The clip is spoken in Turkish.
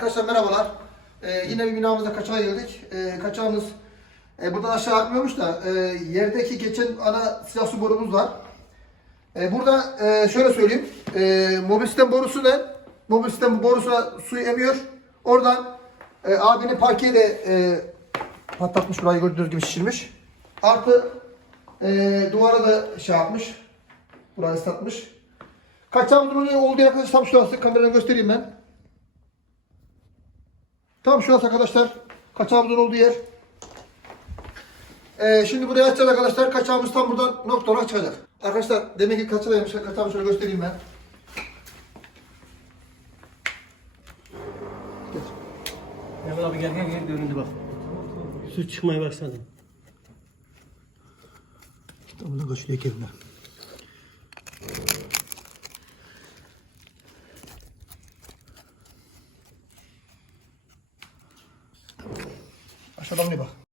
Arkadaşlar merhabalar. Ee, yine bir binamızda kaçağa geldik. Ee, kaçağımız e, buradan aşağı akmıyormuş da e, yerdeki geçen ana silah su borumuz var. E, burada e, şöyle söyleyeyim. E, mobil sistem borusu ne? Mobil sistem borusuna suyu emiyor. Oradan e, abinin parkeyi de e, patlatmış burayı gördüğünüz gibi şişirmiş. Artı e, duvara da şey yapmış. Burayı ıslatmış. Kaçağımızın olduğu yaklaşık tam şurası. Kameradan göstereyim ben. Tam şurası arkadaşlar. Kaçağımızın olduğu yer. Ee, şimdi buraya açacağız arkadaşlar. Kaçağımız tam buradan nokta olarak çıkacak. Arkadaşlar demek ki kaçağıymış. Kaçağımı şöyle göstereyim ben. Mehmet abi gel gel gel önünde bak. Su çıkmaya başladı. Tam da kaçıyor 稍等你吧。